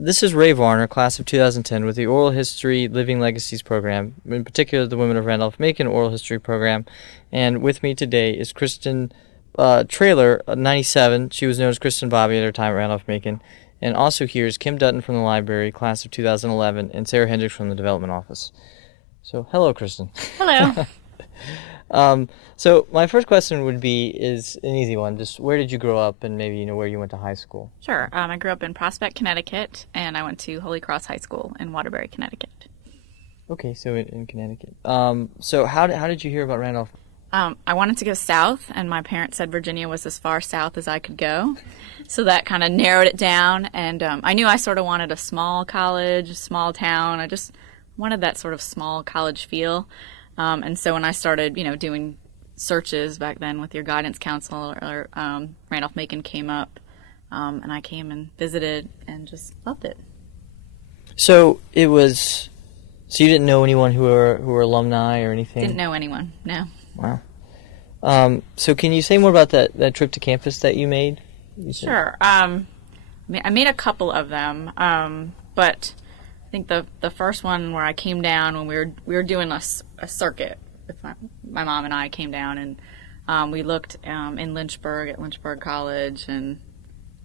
This is Ray Varner, class of 2010, with the Oral History Living Legacies program, in particular the Women of Randolph-Macon Oral History program. And with me today is Cristin Trailer, 97. She was known as Cristin Bauby at her time at Randolph-Macon. And also here is Kim Dutton from the library, class of 2011, and Sarah Hendricks from the development office. So, hello, Cristin. Hello. So my first question is an easy one. Just where did you grow up, and maybe where you went to high school? Sure. I grew up in Prospect, Connecticut, and I went to Holy Cross High School in Waterbury, Connecticut. Okay, so in Connecticut. So how did you hear about Randolph? I wanted to go south, and my parents said Virginia was as far south as I could go. So that kind of narrowed it down, and I knew I sort of wanted a small college, small town. I just wanted that sort of small college feel. And so when I started, doing searches back then with your guidance counselor, Randolph-Macon came up, and I came and visited and just loved it. So so you didn't know anyone who were alumni or anything? Didn't know anyone, no. Wow. So can you say more about that trip to campus that you made? Sure. I made a couple of them, but I think the first one where I came down when we were doing a circuit with my mom and I came down, and we looked in Lynchburg at Lynchburg College and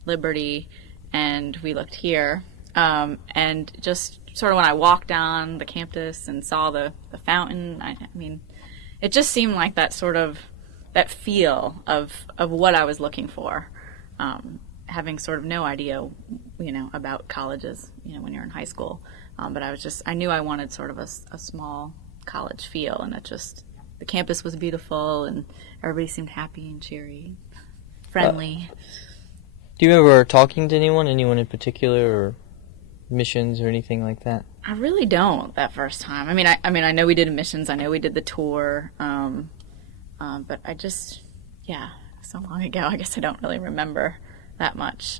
Liberty, and we looked here, and just sort of when I walked down the campus and saw the fountain, I mean, it just seemed like that sort of that feel of what I was looking for, having sort of no idea, about colleges, when you're in high school. But I knew I wanted sort of a small college feel, and the campus was beautiful, and everybody seemed happy and cheery, friendly. Do you remember talking to anyone in particular, or missions or anything like that? I really don't that first time. I know we did admissions. I know we did the tour. But so long ago, I guess I don't really remember that much.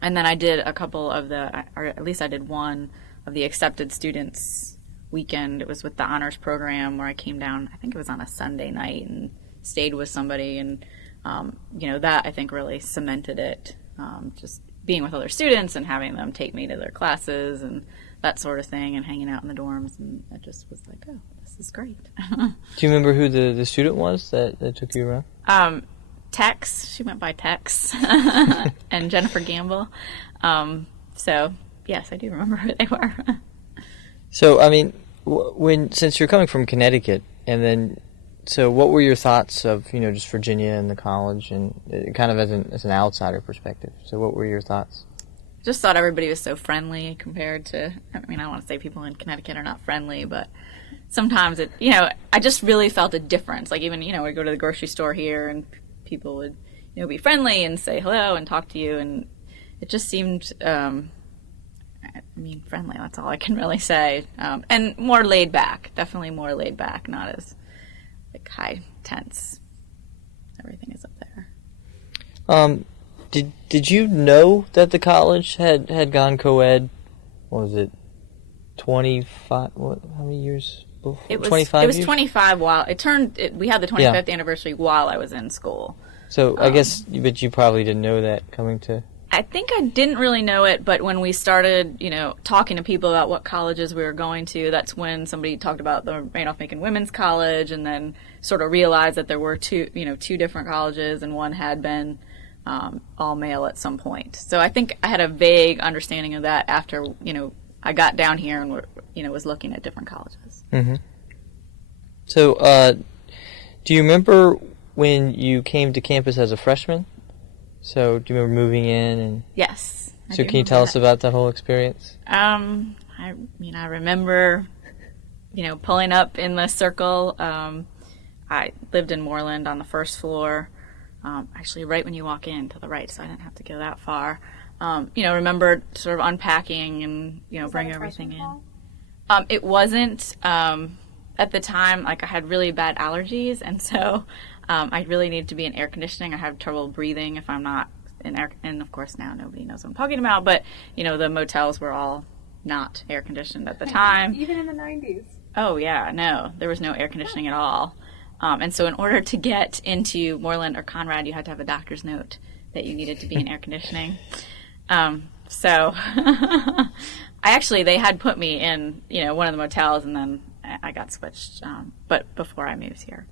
And then I did a couple of or at least I did one of the accepted students weekend. It was with the honors program where I came down, I think it was on a Sunday night, and stayed with somebody. And, that I think really cemented it. Just being with other students and having them take me to their classes and that sort of thing, and hanging out in the dorms. And I just was like, oh, this is great. Do you remember who the student was that took you around? Tex. She went by Tex. And Jennifer Gamble. So, yes, I do remember who they were. So, since you're coming from Connecticut, and then, so what were your thoughts of, just Virginia and the college, and kind of as an outsider perspective? So what were your thoughts? Just thought everybody was so friendly compared to, I don't want to say people in Connecticut are not friendly, but sometimes I just really felt a difference. Like even, we'd go to the grocery store here, and people would, be friendly and say hello and talk to you, and it just seemed, friendly, that's all I can really say. And more laid back, definitely more laid back, not as high tense. Everything is up there. Did you know that the college had gone co-ed? What was it? 25? What? How many years before? 25 It was years? 25 while we had the 25th anniversary while I was in school. So I guess, but you probably didn't know that coming to. I think I didn't really know it, but when we started, talking to people about what colleges we were going to, that's when somebody talked about the Randolph-Macon Women's College, and then sort of realized that there were two different colleges, and one had been all male at some point. So I think I had a vague understanding of that after, I got down here and was looking at different colleges. Mm-hmm. So, do you remember when you came to campus as a freshman? So, do you remember moving in? And Yes. So, can you tell us about that whole experience? I remember, pulling up in the circle. I lived in Moreland on the first floor, actually right when you walk in to the right, so I didn't have to go that far. Remember sort of unpacking and, bringing everything in. It wasn't, at the time, I had really bad allergies, and so I really needed to be in air conditioning. I have trouble breathing if I'm not in air, and of course now nobody knows what I'm talking about, but, the motels were all not air conditioned at the time. Even in the 90s. Oh, yeah, no, there was no air conditioning at all. And so in order to get into Moreland or Conrad, you had to have a doctor's note that you needed to be in air conditioning. So they had put me in, one of the motels, and then I got switched, but before I moved here.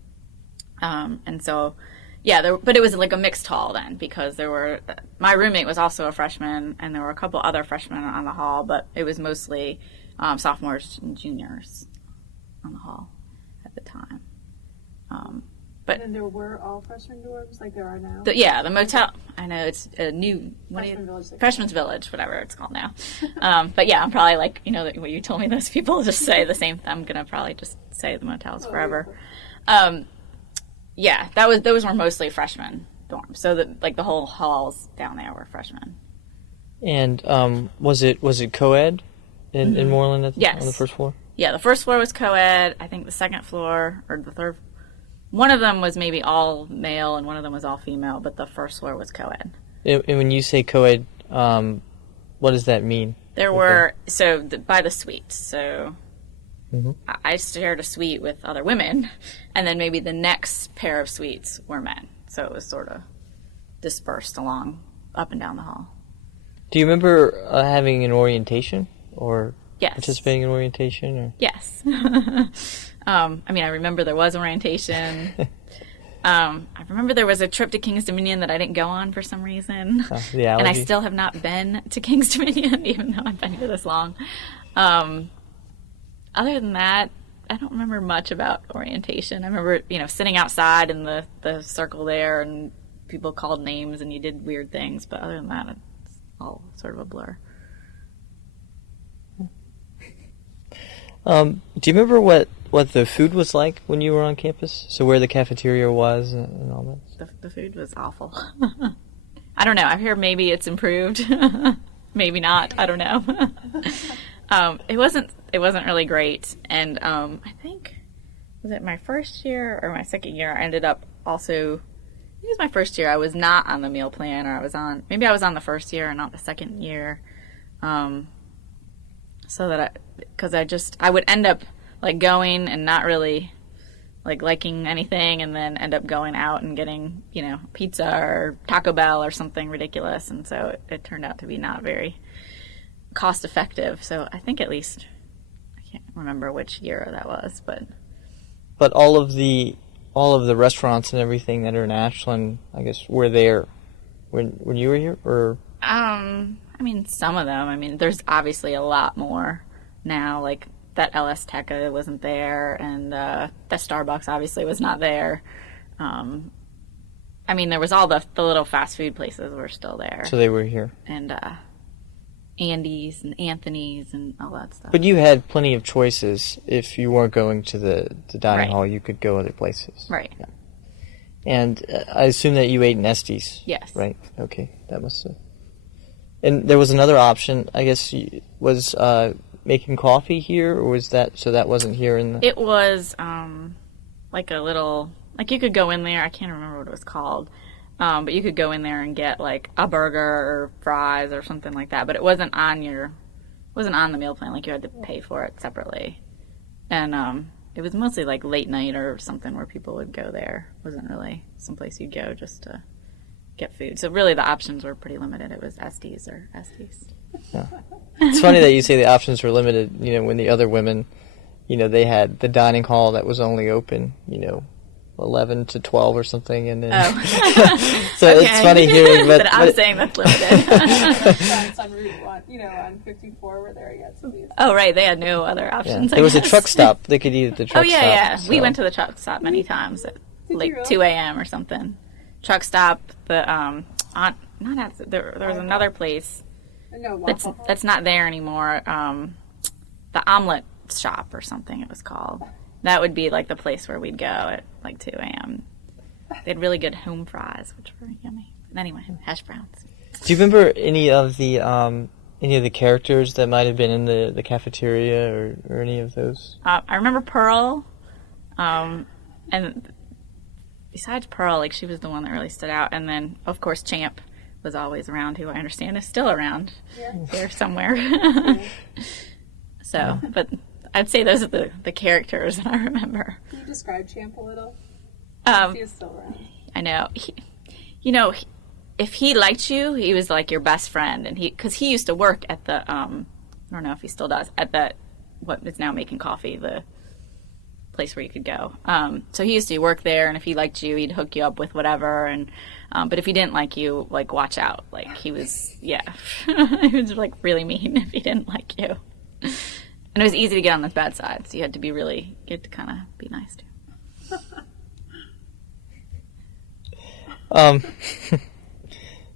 And so, yeah, but it was like a mixed hall then, because my roommate was also a freshman, and there were a couple other freshmen on the hall, but it was mostly sophomores and juniors on the hall at the time. But and then there were all freshman dorms like there are now? The motel, I know it's a new... Freshman's Village, whatever it's called now. But yeah, I'm probably like, what you told me, those people just say the same thing. I'm going to probably just say the motels forever. Yeah, those were mostly freshman dorms. So the whole halls down there were freshmen. And was it co-ed in Moreland on the first floor? Yeah, the first floor was co-ed. I think the second floor, or the third, one of them was maybe all male and one of them was all female, but the first floor was co-ed. And when you say co-ed, what does that mean? There were, by the suites, so mm-hmm. I shared a suite with other women, and then maybe the next pair of suites were men. So it was sort of dispersed up and down the hall. Do you remember having an orientation or yes. participating in orientation? Or? Yes. I remember there was orientation. I remember there was a trip to King's Dominion that I didn't go on for some reason. And I still have not been to King's Dominion, even though I've been here this long. Other than that, I don't remember much about orientation. I remember, sitting outside in the circle there, and people called names and you did weird things. But other than that, it's all sort of a blur. Do you remember what the food was like when you were on campus? So where the cafeteria was and all that? The food was awful. I don't know. I hear maybe it's improved. Maybe not. I don't know. It wasn't really great. And I think, was it my first year or my second year, I ended up also, I think it was my first year, I was not on the meal plan, or maybe I was on the first year and not the second year. So that I would end up like going and not really like liking anything, and then end up going out and getting, pizza or Taco Bell or something ridiculous. And so it turned out to be not very cost effective. So I think at least, I can't remember which year that was, but all of the restaurants and everything that are in Ashland, I guess, were there when you were here, or? Some of them. There's obviously a lot more now. Like that LS Teca wasn't there, and the Starbucks obviously was not there. There was all the little fast food places were still there. So they were here. And Andy's and Anthony's and all that stuff. But you had plenty of choices. If you weren't going to the dining hall, you could go other places. Right. Yeah. And I assume that you ate in Estes. Yes. Right? Okay. That must have... And there was another option, I guess, was making coffee here, or was that, so that wasn't here in the... It was like a little, like you could go in there, I can't remember what it was called, but you could go in there and get like a burger or fries or something like that, but it wasn't on the meal plan, like you had to pay for it separately. And it was mostly like late night or something where people would go there. It wasn't really someplace you'd go just to get food. So really the options were pretty limited. It was Estes or Estes. Yeah. It's funny that you say the options were limited, when the other women, they had the dining hall that was only open, 11 to 12 or something, and then so okay. It's funny hearing but I'm saying that's limited. on Route 1, on 54 where there yet to be. Oh right, they had no other options. Yeah. There was a truck stop. They could eat at the truck stop. Oh yeah. So. We went to the truck stop many times at like 2 a.m. or something. Truck stop, there was another place that's not there anymore. The omelet shop or something it was called. That would be like the place where we'd go at like 2 a.m. They had really good home fries, which were yummy. But anyway, hash browns. Do you remember any of the characters that might have been in the cafeteria or any of those? I remember Pearl, and besides Pearl, like she was the one that really stood out. And then, of course, Champ was always around, who I understand is still around here somewhere. So, but I'd say those are the characters that I remember. Can you describe Champ a little? He is still around. I know. if he liked you, he was like your best friend, and because he used to work at the I don't know if he still does, at that what is now Making Coffee, the place where you could go. So he used to work there, and if he liked you, he'd hook you up with whatever. And but if he didn't like you, like, watch out. Like, he was, yeah, he was like really mean if he didn't like you. And it was easy to get on the bad side, so you had to kind of be nice to him.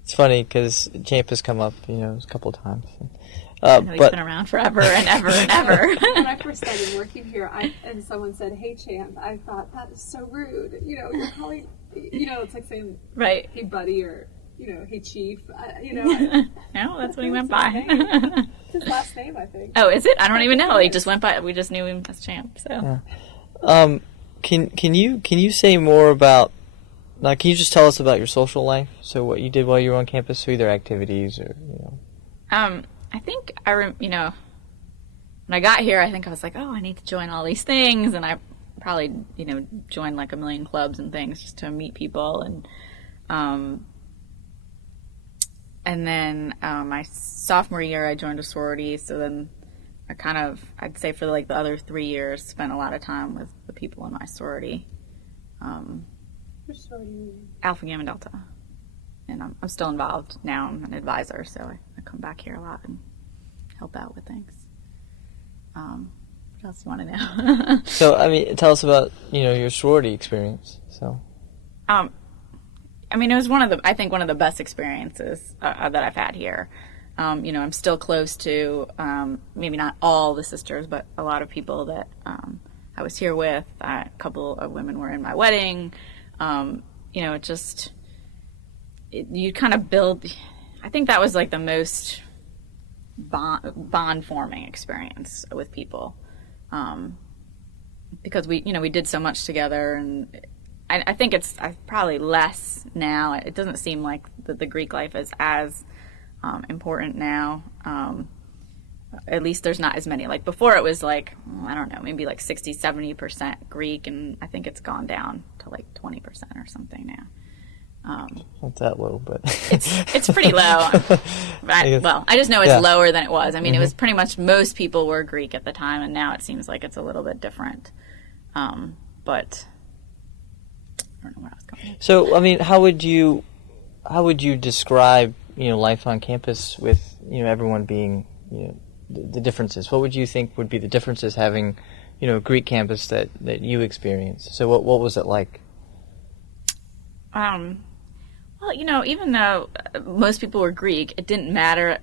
It's funny because Champ has come up, a couple of times. He's been around forever and ever and ever. When I first started working here, and someone said, "Hey, Champ," I thought, that is so rude. You're calling, it's like saying, right, "Hey, buddy," or, "Hey, Chief." No, that's what he went by. It's his last name, I think. Oh, is it? I don't even know. He just went by. We just knew him as Champ. So, yeah. Can you say more about? Now, can you just tell us about your social life? So, what you did while you were on campus, so either activities or I think when I got here, I think I was like, oh, I need to join all these things, and I probably, joined like a million clubs and things just to meet people, and then my sophomore year, I joined a sorority. So then I'd say for like the other 3 years, spent a lot of time with the people in my sorority. Which sorority were you in? Alpha Gamma Delta. And I'm still involved now. I'm an advisor, so I come back here a lot and help out with things. What else do you want to know? So, tell us about, your sorority experience. So, it was one of the best experiences that I've had here. I'm still close to, maybe not all the sisters, but a lot of people that I was here with. A couple of women were in my wedding. You kind of build. I think that was like the most bond forming experience with people, because we did so much together, and I think it's probably less now. It doesn't seem like the Greek life is as important now. At least there's not as many. Like before, it was like, I don't know, maybe like 60-70% Greek, and I think it's gone down to like 20% or something now. Not that low, but it's pretty low. I just know it's lower than it was. It was pretty much most people were Greek at the time, and now it seems like it's a little bit different. But I don't know where I was going. So, how would you describe, life on campus with, everyone being, the differences? What would you think would be the differences having, a Greek campus that you experienced? So, what was it like? Well, even though most people were Greek, it didn't matter.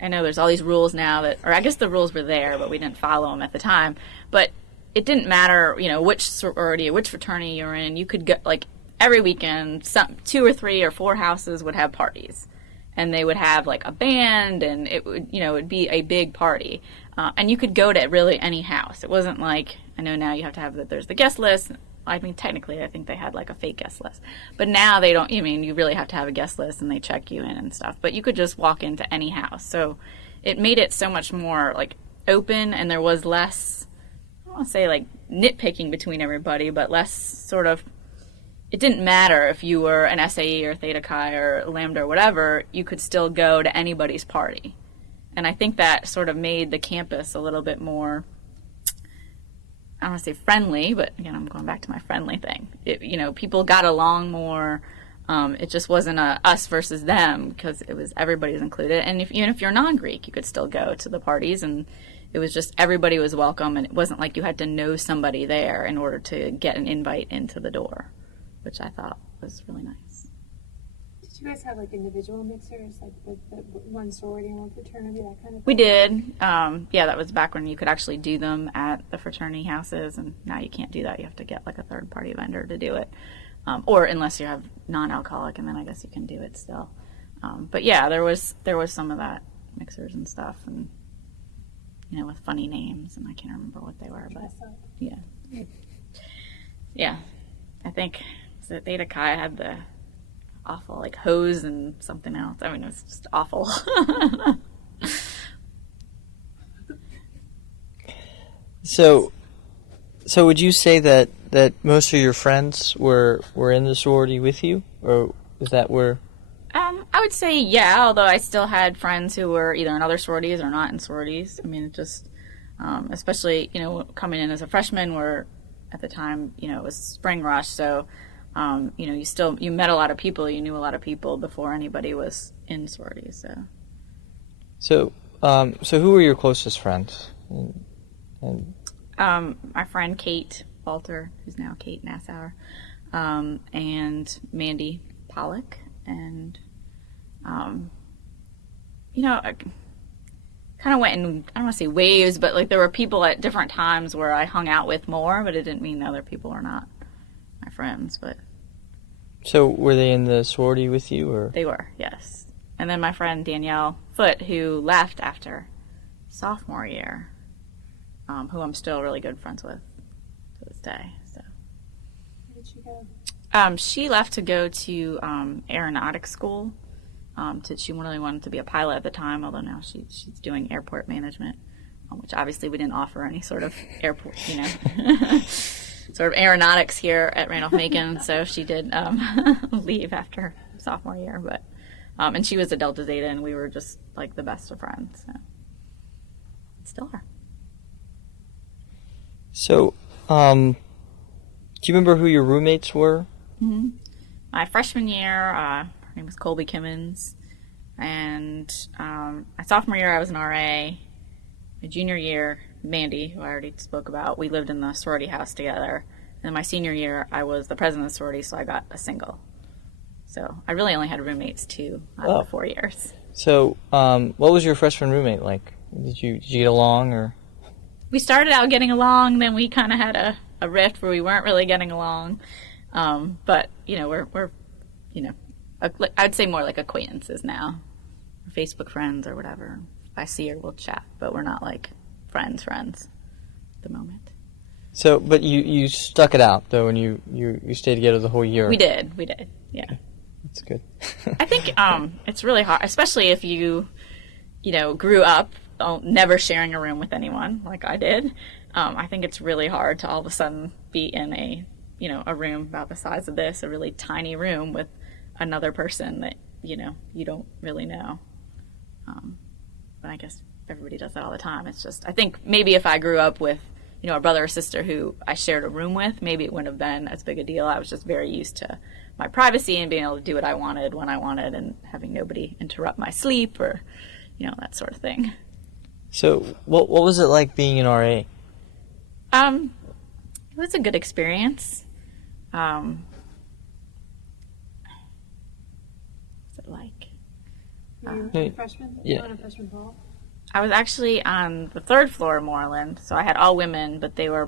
I know there's all these rules now or I guess the rules were there, but we didn't follow them at the time. But it didn't matter, which sorority or which fraternity you were in. You could go, like, every weekend, 2 or 3 or 4 houses would have parties. And they would have, like, a band, and it would be a big party. And you could go to really any house. It wasn't like, I know now you have to have there's the guest list. Technically, I think they had like a fake guest list. But now they don't, you really have to have a guest list, and they check you in and stuff. But you could just walk into any house. So it made it so much more like open, and there was less, I don't want to say like nitpicking between everybody, but less sort of, it didn't matter if you were an SAE or Theta Chi or Lambda or whatever, you could still go to anybody's party. And I think that sort of made the campus a little bit more, I don't want to say friendly, but again, I'm going back to my friendly thing. People got along more. It just wasn't a us versus them, because it was everybody's included. And even if you're non-Greek, you could still go to the parties, and it was just everybody was welcome, and it wasn't like you had to know somebody there in order to get an invite into the door, which I thought was really nice. Did you guys have like individual mixers, like with one sorority and one fraternity, that kind of thing? We did. That was back when you could actually do them at the fraternity houses, and now you can't do that. You have to get like a third-party vendor to do it, or unless you have non-alcoholic, and then I guess you can do it still. But yeah, there was some of that, mixers and stuff, and with funny names, and I can't remember what they were, but yeah. I think Theta Chi had the awful like hose and something else. It was just awful. So would you say that most of your friends were in the sorority with you, or is that where I would say yeah, although I still had friends who were either in other sororities or not in sororities. I mean, it just, especially, coming in as a freshman where at the time, it was spring rush. So, you met a lot of people, you knew a lot of people before anybody was in sororities. So who were your closest friends? And My friend Kate Walter, who's now Kate Nassauer, and Mandy Pollock, and I kind of went in, I don't want to say waves, but like there were people at different times where I hung out with more, but it didn't mean other people were not my friends. But so were they in the sorority with you, or? they were, yes. And then my friend Danielle Foote, who left after sophomore year, who I'm still really good friends with to this day. So Where did she go? she left to go to aeronautics school. She really wanted to be a pilot at the time, although now she's doing airport management, which obviously we didn't offer any sort of airport, sort of aeronautics here at Randolph-Macon. So she did leave after sophomore year, but and she was a Delta Zeta, and we were just like the best of friends. So still are. So, do you remember who your roommates were? Mm-hmm. My freshman year, her name was Colby Kimmons, and my sophomore year I was an RA. My junior year, Mandy, who I already spoke about, we lived in the sorority house together. And then my senior year, I was the president of the sorority, so I got a single. So I really only had roommates 2 out of the 4 years. So, what was your freshman roommate like? Did you get along, or? We started out getting along, then we kind of had a rift where we weren't really getting along. But we're I'd say more like acquaintances now, or Facebook friends or whatever. If I see her, we'll chat, but we're not like friends at the moment. So, but you stuck it out though, and you stayed together the whole year. We did, yeah. Okay. That's good. I think it's really hard, especially if you grew up never sharing a room with anyone like I did. I think it's really hard to all of a sudden be in a room about the size of this, a really tiny room with another person that you don't really know. But I guess everybody does that all the time. It's just, I think maybe if I grew up with a brother or sister who I shared a room with, maybe it wouldn't have been as big a deal. I was just very used to my privacy and being able to do what I wanted when I wanted, and having nobody interrupt my sleep or that sort of thing. So what was it like being an RA? It was a good experience. What's it like? Were you a freshman? Yeah. On a freshman hall? I was actually on the 3rd floor of Moreland, so I had all women, but they were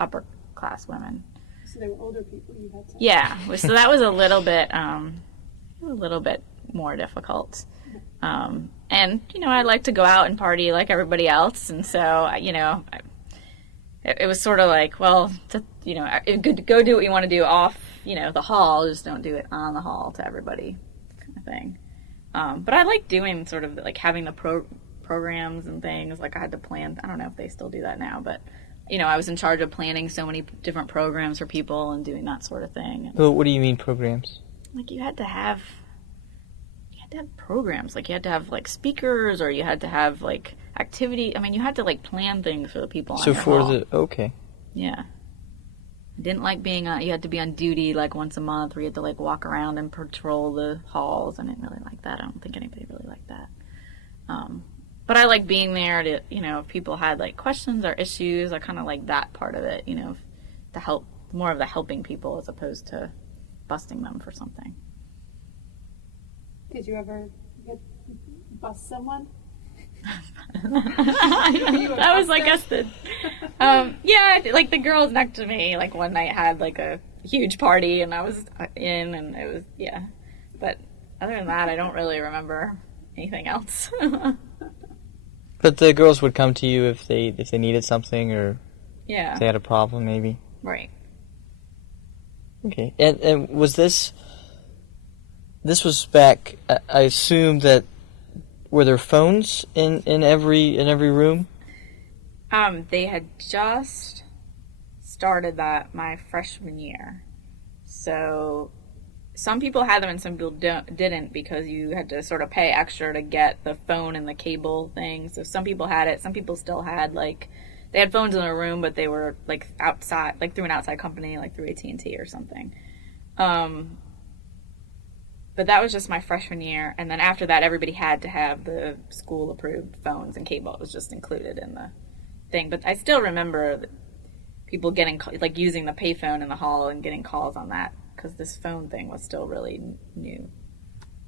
upper class women. So they were older people you had to... Yeah, so that was a little bit more difficult. And I like to go out and party like everybody else, and so it was sort of like, well, go do what you want to do off the hall, just don't do it on the hall to everybody, kind of thing. But I like doing sort of like having the programs and things. Like I had to plan, I don't know if they still do that now, but I was in charge of planning so many different programs for people and doing that sort of thing. Well, what do you mean programs? Like you had to have programs, like you had to have like speakers, or you had to have like activity. I mean, you had to like plan things for the people on your hall. Okay. Yeah. I didn't like being you had to be on duty like once a month, where you had to like walk around and patrol the halls. I didn't really like that. I don't think anybody really liked that. But I like being there to, if people had like questions or issues, I kind of like that part of it, to help, more of the helping people as opposed to busting them for something. Did you ever bust someone? That was, I guess, like the girls next to me, like one night had like a huge party and I was in, and it was, yeah. But other than that, I don't really remember anything else. But the girls would come to you if they needed something, or yeah, if they had a problem, maybe. Right. Okay. And was this was back, I assume that, were there phones in every room? They had just started that my freshman year. So some people had them and some people didn't, because you had to sort of pay extra to get the phone and the cable thing. So some people had it. Some people still had, like, they had phones in their room, but they were, like, outside, like, through an outside company, like through AT&T or something. But that was just my freshman year. And then after that, everybody had to have the school-approved phones and cable. It was just included in the thing. But I still remember people getting, like, using the payphone in the hall and getting calls on that, because this phone thing was still really new.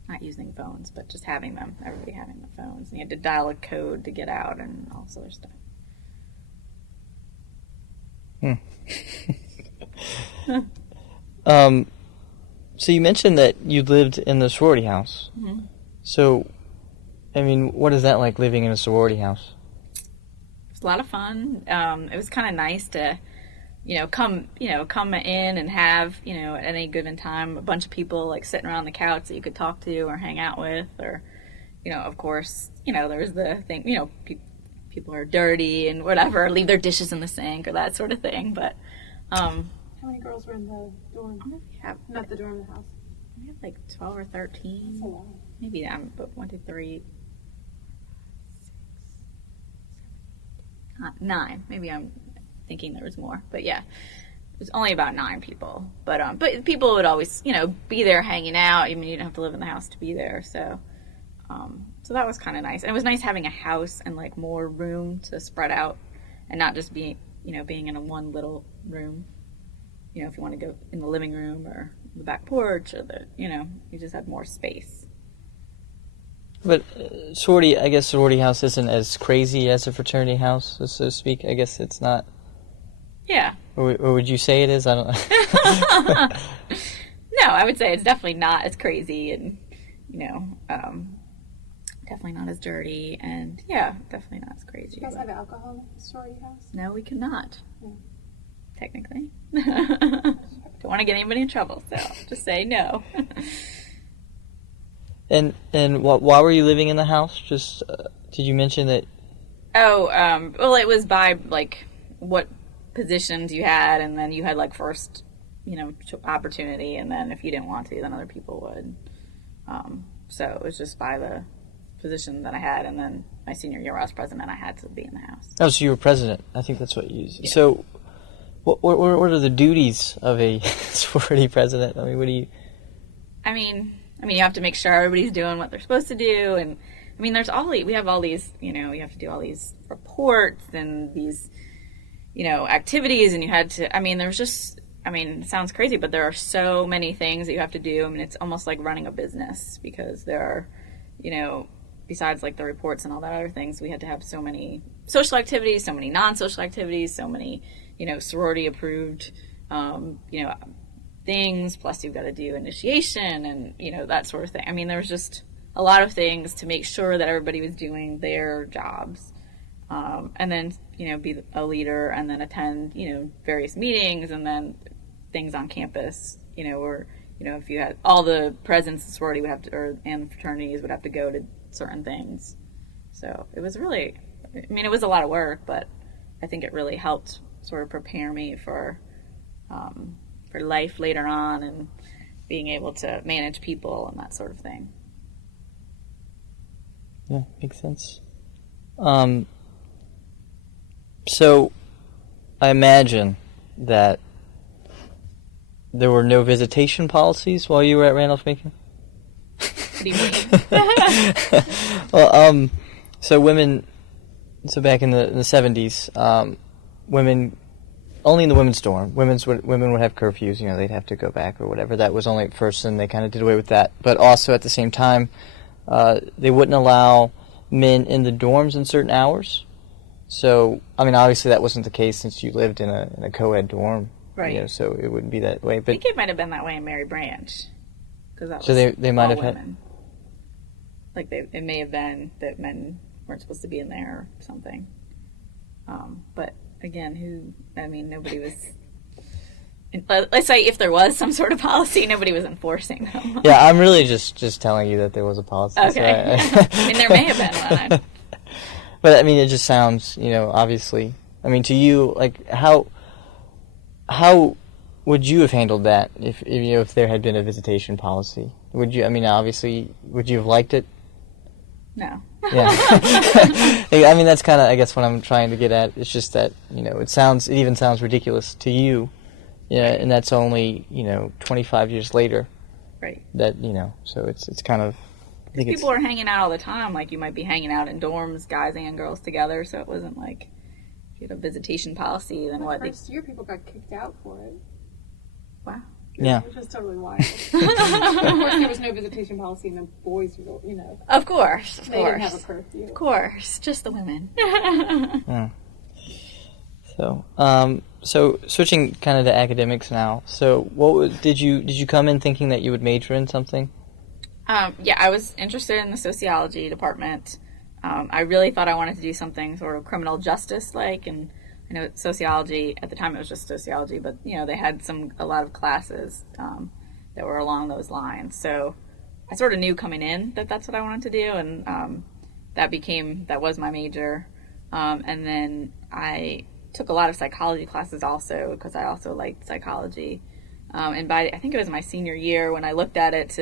Not using phones, but just having them. Everybody having the phones. And you had to dial a code to get out and all this other stuff. So you mentioned that you lived in the sorority house. Mm-hmm. So, I mean, what is that like, living in a sorority house? It was a lot of fun. It was kind of nice to, come in and have, at any given time, a bunch of people, like, sitting around the couch that you could talk to or hang out with, or, of course, there was the thing, people are dirty and whatever, leave their dishes in the sink or that sort of thing, but, how many girls were in the dorm? Not the dorm, the house. We had like 12 or 13. That's a lot. Maybe but 1, 2, 3, 6, 9. Maybe I'm thinking there was more, but yeah, it was only about 9 people. But people would always, be there hanging out. I mean, you didn't have to live in the house to be there, so that was kind of nice. And it was nice having a house and, like, more room to spread out, and not just being in a one little room. If you want to go in the living room or the back porch, or you just had more space. But sorority house isn't as crazy as a fraternity house, so to speak. I guess it's not. Yeah. Or would you say it is? I don't know. No, I would say it's definitely not as crazy, and, definitely not as dirty, and, yeah, definitely not as crazy. Do you guys have alcohol in the sorority house? No, we cannot. No. Technically. Don't want to get anybody in trouble, so just say no. And why were you living in the house? Just did you mention that? Oh, well, it was by, like, what positions you had, and then you had, like, first, opportunity, and then if you didn't want to, then other people would. So it was just by the position that I had, and then my senior year, I was president, I had to be in the house. Oh, so you were president. I think that's what you used. Yeah. So what are the duties of a sorority president? I mean, what do you... I mean, you have to make sure everybody's doing what they're supposed to do, and I mean, we have all these, you have to do all these reports and these, activities, and you had to, there's just, it sounds crazy, but there are so many things that you have to do. I mean, it's almost like running a business, because there are, besides, like, the reports and all that other things, we had to have so many social activities, so many non-social activities, so many, sorority approved, things, plus you've got to do initiation and, that sort of thing. I mean, there was just a lot of things to make sure that everybody was doing their jobs. And then, be a leader, and then attend, various meetings, and then things on campus, or, if you had all the presidents of sorority would have to, and fraternities would have to go to certain things. So it was really, it was a lot of work, but I think it really helped sort of prepare me for life later on, and being able to manage people and that sort of thing. Yeah, makes sense. So I imagine that there were no visitation policies while you were at Randolph-Macon? What do you mean? Well, so back in the 70s, women, only in the women's dorm, women would have curfews, they'd have to go back or whatever. That was only at first, and they kind of did away with that. But also at the same time, they wouldn't allow men in the dorms in certain hours. So, obviously that wasn't the case since you lived in a co-ed dorm. Right. So it wouldn't be that way. But I think it might have been that way in Mary Branch. Because that was so they might have women. Like, it may have been that men weren't supposed to be in there or something. But again, nobody was. Let's say if there was some sort of policy, nobody was enforcing them. Yeah, I'm really just telling you that there was a policy. Okay. So there may have been one. But it just sounds, obviously. To you, like, how would you have handled that if there had been a visitation policy? Would you? I mean, obviously, would you have liked it? No. Yeah. I mean, that's kind of, I guess, what I'm trying to get at. It's just that, it even sounds ridiculous to you. Yeah, and that's only, 25 years later. Right. That, so it's kind of... People are hanging out all the time. Like, you might be hanging out in dorms, guys and girls together, so it wasn't like if you had a visitation policy, then what? The first year, people got kicked out for it. Wow. Yeah. Which is totally wild. Of course, there was no visitation policy, and the boys, Of course. They didn't have a curfew. Of course. Just the women. Yeah. So switching kind of to academics now. So did you come in thinking that you would major in something? Yeah, I was interested in the sociology department. I really thought I wanted to do something sort of criminal justice-like, and I know sociology, at the time it was just sociology, but, they had a lot of classes that were along those lines. So I sort of knew coming in that that's what I wanted to do, and that was my major. And then I took a lot of psychology classes also, because I also liked psychology. And I think it was my senior year when I looked at it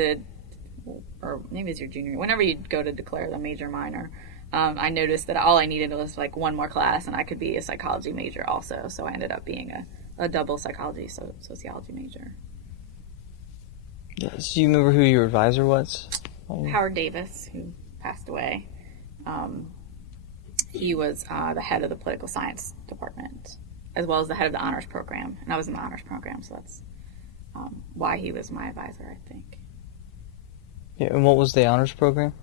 or maybe it's your junior year, whenever you go to declare the major minor, I noticed that all I needed was like one more class and I could be a psychology major also. So I ended up being a double psychology, sociology major. Do you remember who your advisor was? Howard Davis, who passed away. He was the head of the political science department, as well as the head of the honors program. And I was in the honors program, so that's why he was my advisor, I think. Yeah, and what was the honors program?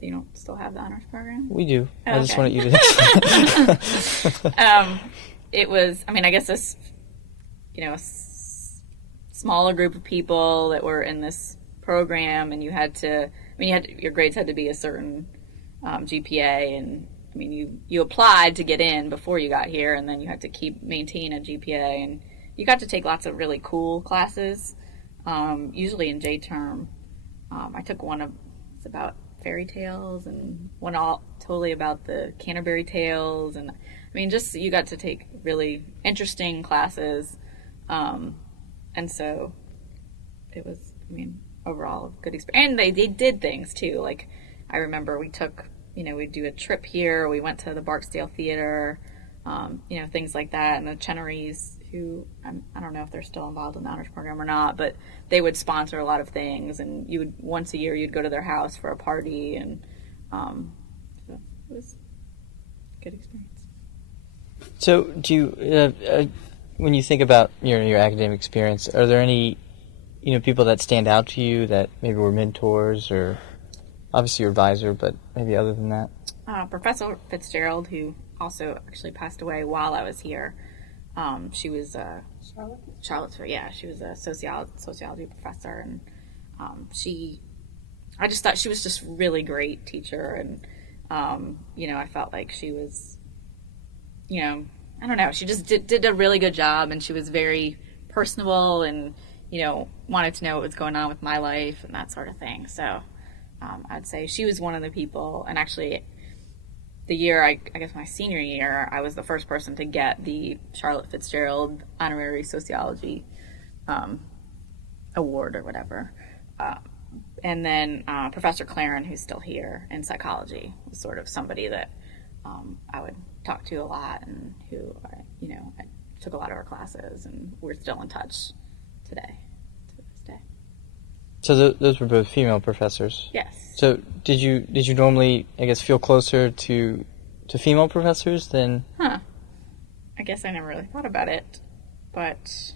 You don't still have the honors program? We do. Oh, I just okay. wanted you to... It was, I guess this, smaller group of people that were in this program, and your grades had to be a certain GPA, and you applied to get in before you got here, and then you had to maintain a GPA, and you got to take lots of really cool classes, usually in J term. I took it's about fairy tales, and one all totally about the Canterbury Tales, and just you got to take really interesting classes, and so it was, overall a good experience. And they did things too. Like I remember we'd do a trip here. We went to the Barksdale Theater, things like that, and the Chenerys, who I don't know if they're still involved in the honors program or not, but they would sponsor a lot of things, and once a year you'd go to their house for a party, and so it was a good experience. So do you, when you think about your academic experience, are there any people that stand out to you that maybe were mentors, or obviously your advisor, but maybe other than that? Professor Fitzgerald, who also actually passed away while I was here. She was Charlottesville. Yeah, she was a sociology professor, and I just thought she was just really great teacher, and I felt like she was, I don't know, she just did a really good job, and she was very personable, and wanted to know what was going on with my life and that sort of thing. So I'd say she was one of the people, and actually the year, I guess my senior year, I was the first person to get the Charlotte Fitzgerald Honorary Sociology Award or whatever. And then Professor Claren, who's still here in psychology, was sort of somebody that I would talk to a lot, and who, I took a lot of her classes, and we're still in touch today, to this day. So those were both female professors? Yes. So did you normally, I guess, feel closer to female professors than... I guess I never really thought about it, but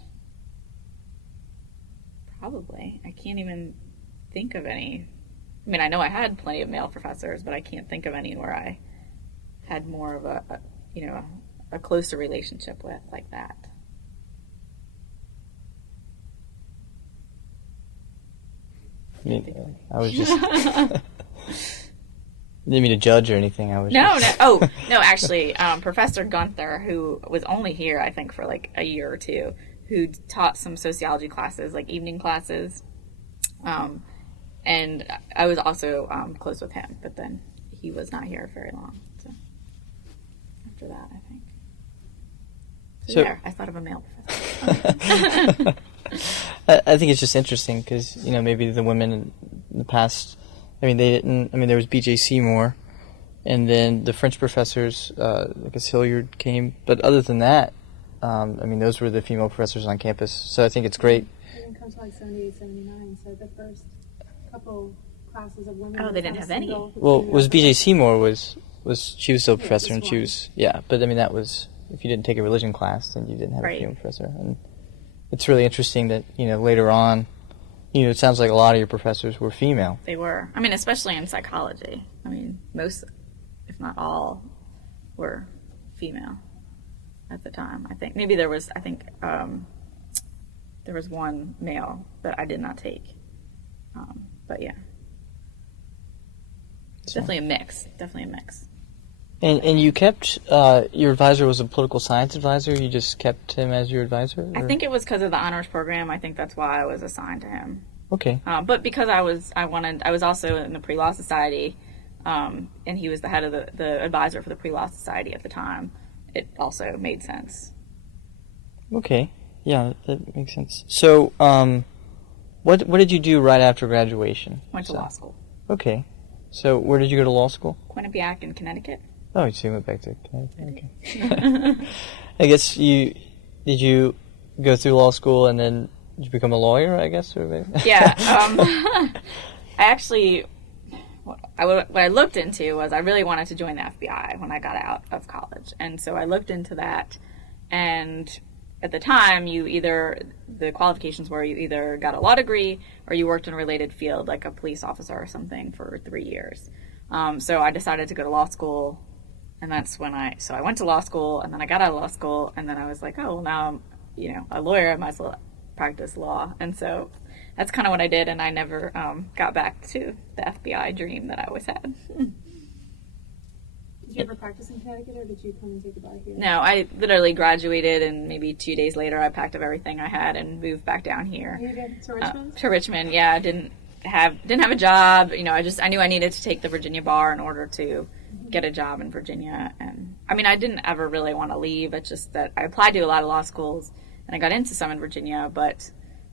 probably. I can't even think of any. I know I had plenty of male professors, but I can't think of any where I had more of a closer relationship with, like that. I was just... Didn't mean to judge or anything. No, actually, Professor Gunther, who was only here, I think, for like a year or two, who taught some sociology classes, like evening classes, and I was also close with him, but then he was not here very long, so after that, I think. So- there, I thought of a male professor. I think it's just interesting because, maybe the women in the past, there was B.J. Seymour, and then the French professors, I guess Hilliard came, but other than that, those were the female professors on campus, so I think it's great. It didn't come to like 78, 79, so the first couple classes of women. Oh, they didn't have any. Well, was B.J. Seymour she was still a professor, just and she one. was, but that was, if you didn't take a religion class, then you didn't have a Right. female professor, and it's really interesting that, later on, it sounds like a lot of your professors were female. They were. Especially in psychology. Most, if not all, were female at the time. I think maybe there was one male that I did not take. But yeah. So- Definitely a mix. And you kept, your advisor was a political science advisor, you just kept him as your advisor? I or- think it was because of the honors program. I think that's why I was assigned to him. Okay. But because I was also in the pre-law society, and he was the head of the advisor for the pre-law society at the time, it also made sense. Okay. Yeah, that makes sense. So, what did you do right after graduation? Went to law school. Okay. So, where did you go to law school? Quinnipiac in Connecticut. Oh, so you went back to Connecticut. Okay. I guess did you go through law school and then did you become a lawyer, I guess? Or Yeah. I actually, what I looked into was I really wanted to join the FBI when I got out of college. And so I looked into that, and at the time, the qualifications were you either got a law degree or you worked in a related field, like a police officer or something, for 3 years. So I decided to go to law school, and that's when I went to law school, and then I got out of law school, and then I was like, oh, well, now I'm, a lawyer, I might as well practice law. And so that's kind of what I did, and I never got back to the FBI dream that I always had. Did you ever practice in Connecticut, or did you come and take a bar here? No, I literally graduated, and maybe 2 days later I packed up everything I had and moved back down here. You did to Richmond? To Richmond, yeah. Didn't have a job. I knew I needed to take the Virginia bar in order to get a job in Virginia. And I didn't ever really want to leave. It's just that I applied to a lot of law schools, and I got into some in Virginia, but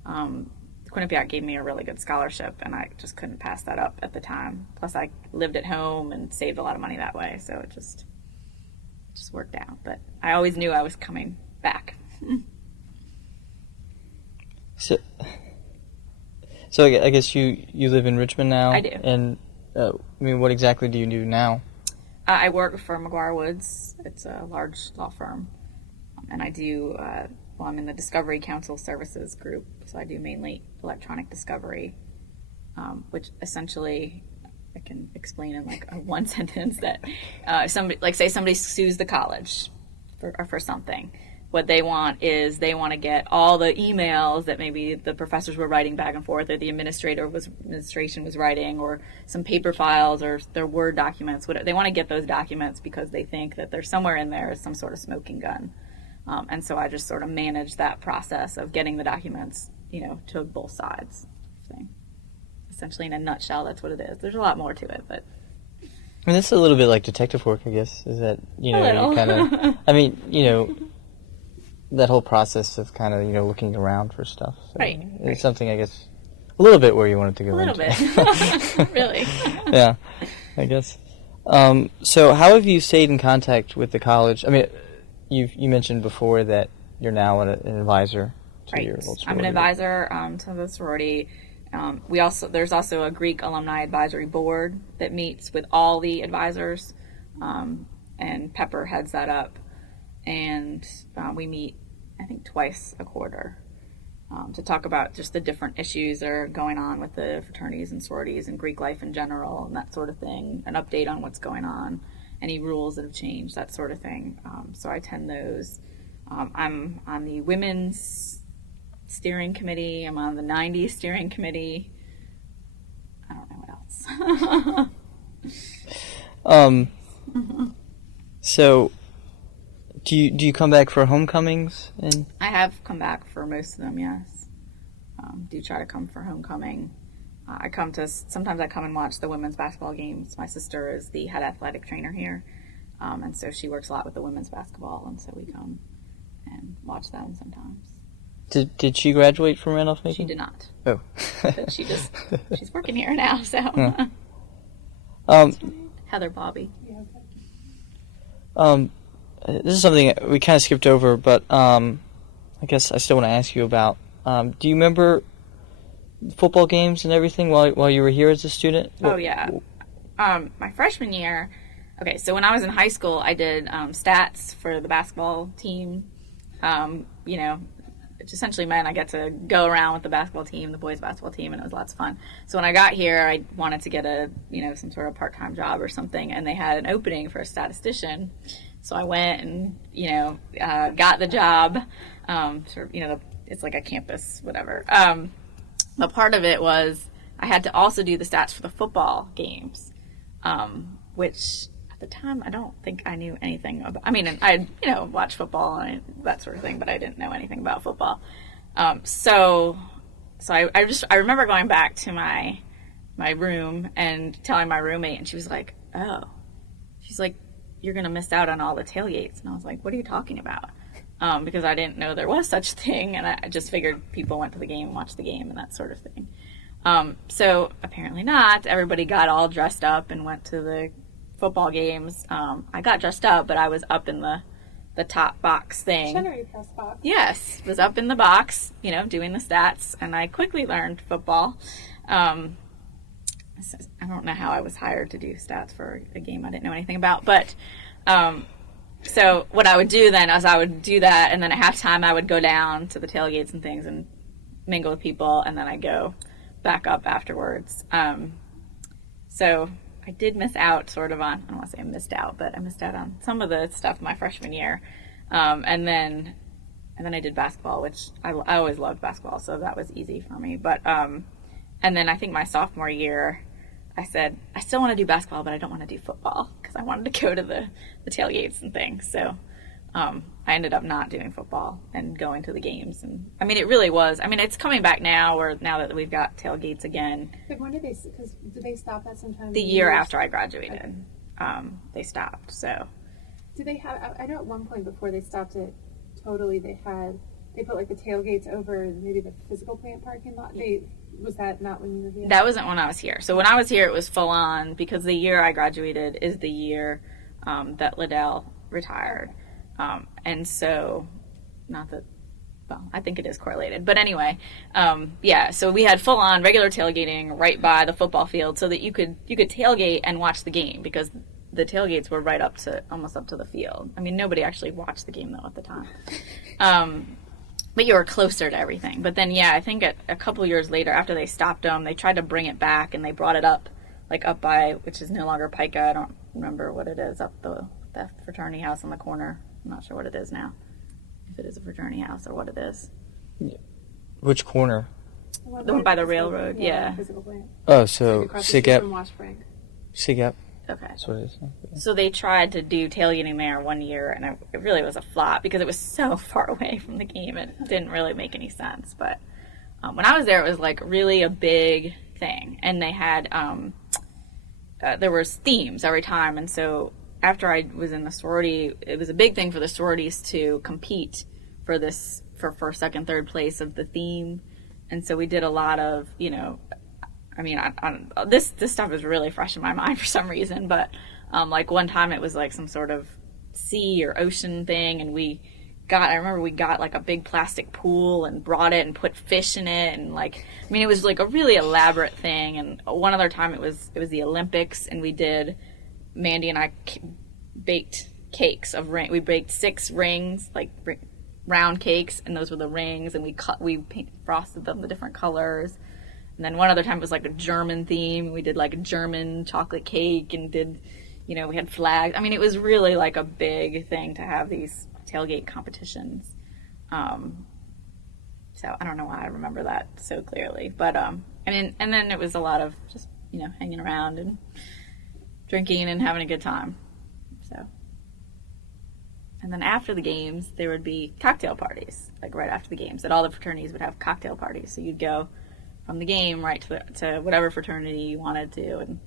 Quinnipiac gave me a really good scholarship, and I just couldn't pass that up at the time. Plus, I lived at home and saved a lot of money that way, so it just worked out. But I always knew I was coming back. So I guess you live in Richmond now? I do. And, what exactly do you do now? I work for McGuire Woods. It's a large law firm. And I do, I'm in the Discovery Counsel Services group, so I do mainly electronic discovery, which essentially I can explain in like a one sentence that say somebody sues the college for something. What they want is they want to get all the emails that maybe the professors were writing back and forth, or the administration was writing, or some paper files, or their Word documents. Whatever. They want to get those documents because they think that there's somewhere in there some sort of smoking gun. And so I just sort of manage that process of getting the documents, to both sides. So, essentially, in a nutshell, that's what it is. There's a lot more to it, but. That's a little bit like detective work, I guess. Is that you little. kind of? That whole process of kind of looking around for stuff. So Right. It's something, I guess, a little bit where you wanted to go A little into. bit, really. Yeah, I guess. So how have you stayed in contact with the college? You mentioned before that you're now an advisor to Right. your old sorority. I'm an advisor to the sorority. There's also a Greek alumni advisory board that meets with all the advisors, and Pepper heads that up, and we meet, I think, twice a quarter to talk about just the different issues that are going on with the fraternities and sororities and Greek life in general and that sort of thing, an update on what's going on, any rules that have changed, that sort of thing. So I attend those. I'm on the women's steering committee. I'm on the 90s steering committee. I don't know what else. So do you come back for homecomings? And I have come back for most of them, yes. Do try to come for homecoming. Sometimes I come and watch the women's basketball games. My sister is the head athletic trainer here, and so she works a lot with the women's basketball, and so we come and watch them sometimes. Did she graduate from Randolph-Macon? She did not. Oh. But she's working here now, so. Yeah. Heather Bauby. Yeah, okay. This is something we kind of skipped over, but I guess I still want to ask you about. Do you remember football games and everything while you were here as a student? Oh, yeah. My freshman year, okay, so when I was in high school, I did stats for the basketball team. You know, which essentially meant I got to go around with the basketball team, the boys basketball team, and it was lots of fun. So when I got here, I wanted to get some sort of part-time job or something, and they had an opening for a statistician. So I went and, got the job, it's like a campus, whatever. But part of it was I had to also do the stats for the football games, which at the time I don't think I knew anything about. I mean, I watched football and that sort of thing, but I didn't know anything about football. So I remember going back to my room and telling my roommate, and she was like, "Oh," she's like, "You're gonna miss out on all the tailgates." And I was like, "What are you talking about?" Because I didn't know there was such a thing, and I just figured people went to the game and watched the game and that sort of thing. So apparently not. Everybody got all dressed up and went to the football games. I got dressed up, but I was up in the top box thing. Chenery press box. Yes, was up in the box, doing the stats, and I quickly learned football. I don't know how I was hired to do stats for a game I didn't know anything about, but so what I would do then is I would do that, and then at halftime I would go down to the tailgates and things and mingle with people, and then I'd go back up afterwards. So I did miss out sort of on, I don't want to say I missed out, but I missed out on some of the stuff my freshman year. And then I did basketball, which I always loved basketball, so that was easy for me. But and then I think my sophomore year, I said, I still want to do basketball, but I don't want to do football because I wanted to go to the tailgates and things. So I ended up not doing football and going to the games. And I mean, it really was. I mean, it's coming back now, now that we've got tailgates again. Like, when did they stop that sometime? The year after I graduated, they stopped. So did they have? I know at one point before they stopped it totally, they put like the tailgates over maybe the physical plant parking lot. Was that not when you were here? That wasn't when I was here. So when I was here, it was full on because the year I graduated is the year that Liddell retired. And so, I think it is correlated. But anyway, so we had full on regular tailgating right by the football field so that you could tailgate and watch the game because the tailgates were right almost up to the field. I mean, nobody actually watched the game though at the time. But you were closer to everything. But then, I think a couple years later, after they stopped them, they tried to bring it back, and they brought it up by, which is no longer Pica. I don't remember what it is, up the fraternity house on the corner. I'm not sure what it is now, if it is a fraternity house or what it is. Which corner? The one by the railroad, yeah. Physical plant. Oh, so SIGEP. From Wash Frank. SIGEP. Okay. That's what it is. So they tried to do tailgating there one year, and it really was a flop because it was so far away from the game. It didn't really make any sense. But when I was there, it was like really a big thing, and they had there was themes every time. And so after I was in the sorority, it was a big thing for the sororities to compete for first, second, third place of the theme, and so we did a lot of I mean, this stuff is really fresh in my mind for some reason, but like one time it was like some sort of sea or ocean thing, and I remember we got like a big plastic pool and brought it and put fish in it, and it was like a really elaborate thing. And one other time it was the Olympics, and Mandy and I baked cakes of ring. We baked 6 rings, like round cakes, and those were the rings, and we frosted them the different colors. And then one other time it was like a German theme. We did like a German chocolate cake and we had flags. I mean, it was really like a big thing to have these tailgate competitions. So I don't know why I remember that so clearly. But, and then it was a lot of just, hanging around and drinking and having a good time. So. And then after the games, there would be cocktail parties, like right after the games, that all the fraternities would have cocktail parties. So you'd go from the game right to whatever fraternity you wanted to, and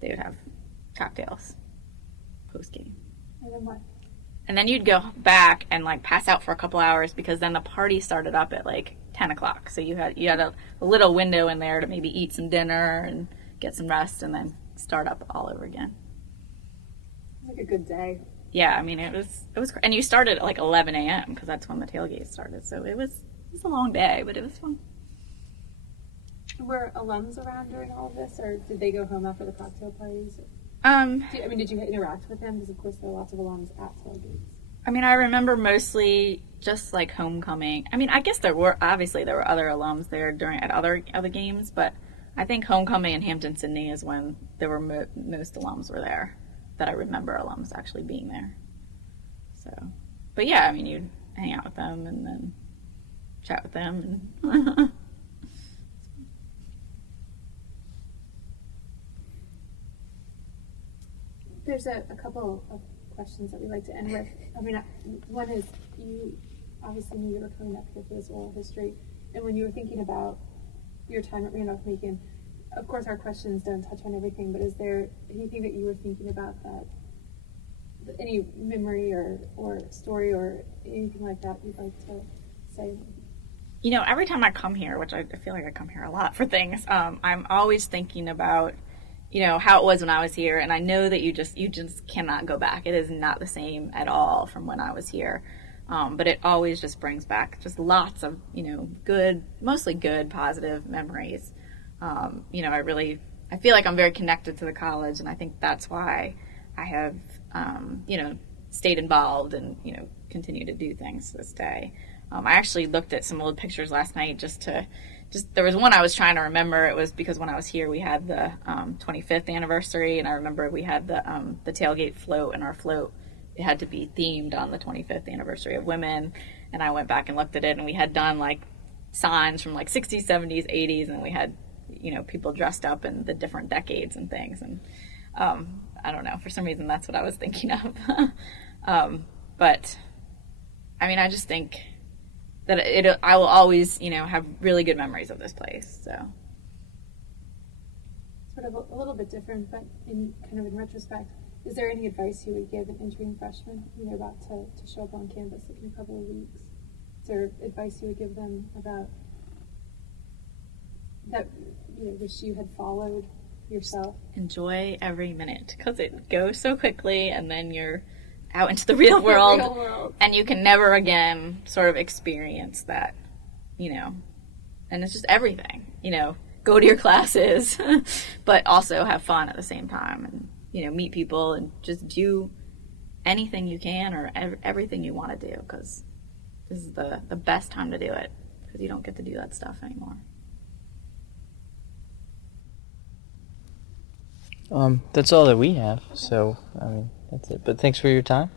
they would have cocktails post game. And then what? and then you'd go back and like pass out for a couple hours because then the party started up at like 10 o'clock. So you had a little window in there to maybe eat some dinner and get some rest and then start up all over again. Like a good day. Yeah, I mean it was, and you started at like 11 a.m. because that's when the tailgate started. So it was a long day, but it was fun. Were alums around during all of this, or did they go home after the cocktail parties? Did you interact with them? Because of course there are lots of alums at tailgates. I mean, I remember mostly just like homecoming. I mean, I guess there were other alums there at other games, but I think homecoming in Hampton-Sydney is when there were most alums were there. That I remember alums actually being there. So, but yeah, I mean, you'd hang out with them and then chat with them. And There's a couple of questions that we like to end with. I mean, one is you obviously knew you were coming up here for this oral history, and when you were thinking about your time at Randolph-Macon, of course our questions don't touch on everything, but is there anything that you were thinking about that, any memory or story or anything like that you'd like to say? you know, every time I come here, which I feel like I come here a lot for things, I'm always thinking about, you know, how it was when I was here, and I know that you just cannot go back. It is not the same at all from when I was here. But it always just brings back just lots of, you know, mostly good, positive memories. You know, I feel like I'm very connected to the college, and I think that's why I have, you know, stayed involved and, you know, continue to do things to this day. I actually looked at some old pictures last night there was one I was trying to remember. It was because when I was here, we had the 25th anniversary, and I remember we had the tailgate float, and our float, it had to be themed on the 25th anniversary of women. And I went back and looked at it, and we had done like signs from like 60s, 70s, 80s, and we had, you know, people dressed up in the different decades and things. And I don't know, for some reason that's what I was thinking of. But I mean, I just think that I will always, you know, have really good memories of this place. So sort of a little bit different, but in retrospect, is there any advice you would give an entering freshman when they're about to show up on campus like in a couple of weeks? Is there advice you would give them about that you know, wish you had followed yourself? Enjoy every minute, because it goes so quickly, and then you're out into the real world, and you can never again sort of experience that, you know, and it's just everything, you know, go to your classes, but also have fun at the same time, and, you know, meet people and just do anything you can or everything you want to do, because this is the best time to do it, because you don't get to do that stuff anymore. That's all that we have. So, I mean, that's it. But thanks for your time.